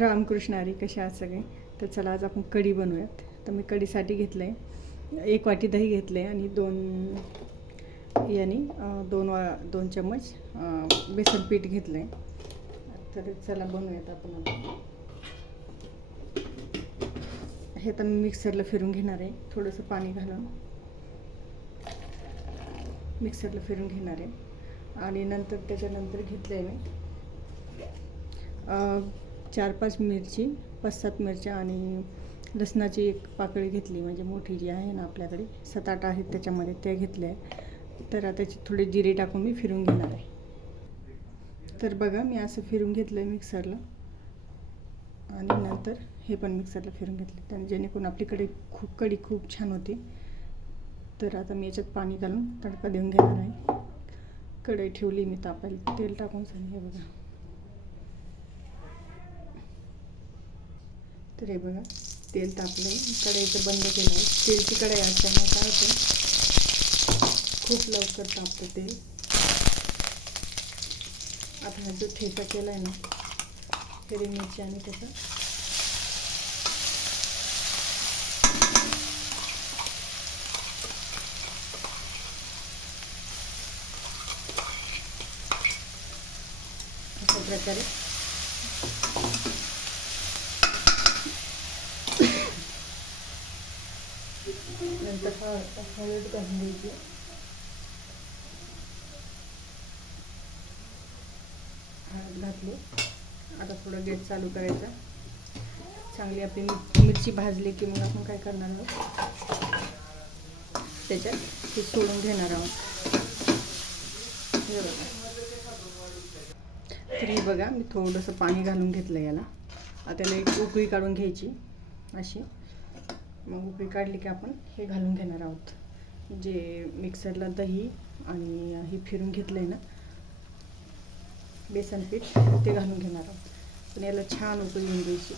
रामकृष्ण हरी, कसे आहात सगळे? तर चला आज आपण कढी बनवूयात. तर मी कढीसाठी घेतलं आहे 1 वाटी दही घेतलं आहे आणि 2 चम्मच बेसन पीठ घेतलं आहे. तर चला बनवूयात आपण आता. हे तर मी मिक्सरला फिरून घेणार आहे, थोडंसं पाणी घालून मिक्सरला फिरून घेणार आहे. आणि नंतर त्याच्यानंतर घेतलं आहे मी 4-5 मिरची, 5-7 मिरच्या आणि लसणाची 1 पाकळी घेतली, म्हणजे मोठी जी आहे ना आपल्याकडे 7-8 आहेत त्याच्यामध्ये, त्या घेतल्या आहे. तर आता त्याची थोडे जिरे टाकून मी फिरून घेणार आहे. तर बघा मी असं फिरून घेतलं आहे मिक्सरला आणि नंतर हे पण मिक्सरला फिरून घेतलं, त्याने जेणेकरून आपली कढी खूप छान होती. तर आता मी याच्यात पाणी घालून तडका देऊन घेणार आहे. कढई ठेवली मी तापायला, तेल टाकून हे बघा. तर हे बघा तेल तापलं आहे, कढईचं बंद केलं आहे. तेलची कढई असल्यामुळे काय होतं, खूप लवकर तापतं तेल. आता हा जो ठेचा केला आहे ना हिरवी मिरची आणि त्याचा अशा प्रकारे नंतर हळद घालून द्यायची. हळद घातली. आता थोडं गॅस चालू करायचा. चांगली आपली मिरची भाजली की मग आपण काय करणार आहोत, त्याच्यात ते सोडून घेणार आहोत. हे बघा. तर हे बघा मी थोडंसं पाणी घालून घेतलं याला. आता त्याला एक उकळी काढून घ्यायची अशी. मग उकळी काढली की आपण हे घालून घेणार आहोत, जे मिक्सरला दही आणि हे फिरून घेतलं आहे ना बेसन पीठ, ते घालून घेणार आहोत. पण याला छान उकळी येऊन द्यायची,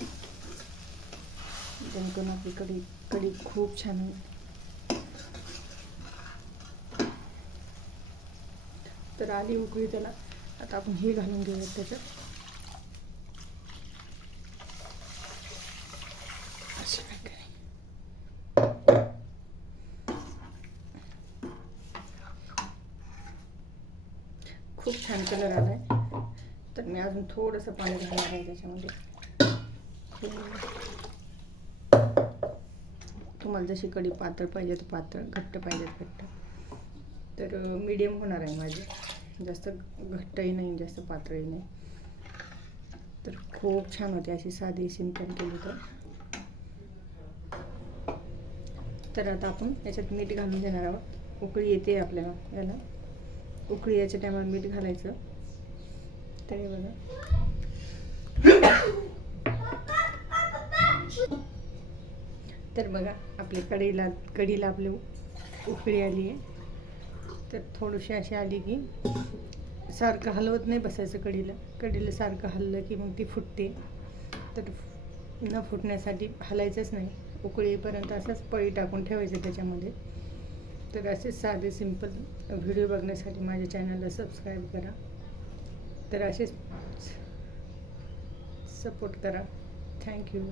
जेणेकरून आपली कढी खूप छान होईल. तर आली उकळी त्याला. आता आपण हे घालून घेऊयात त्याच्यात. अशा प्रकारे खूप छान कलर आला आहे. तर मी अजून थोडंसं पाणी घालणार आहे त्याच्यामध्ये. तुम्हाला जशी कढी पातळ पाहिजे तर पातळ, घट्ट पाहिजे तर घट्ट. तर मीडियम होणार आहे माझी, जास्त घट्टही नाही जास्त पातळही नाही. तर खूप छान होते अशी साधी सिंपल केली तर. आता आपण याच्यात मीठ घालून घेणार आहोत. उकळी येते आपल्याला, याला उकळी याच्या टायमाला मीठ घालायचं. तर हे बघा तर बघा आपली कढीला आपली उकळी आली आहे. तर थोडीशी अशी आली की सारखं हलवत नाही बसायचं कढीला सारखं हललं की मग ती फुटते. तर न फुटण्यासाठी हलायचंच नाही, उकळी येईपर्यंत असंच पळी टाकून ठेवायचं त्याच्यामध्ये. तर असे साधे सिंपल व्हिडिओ बघण्यासाठी माझ्या चॅनलला सबस्क्राईब करा. तर असेच सपोर्ट करा. थँक्यू.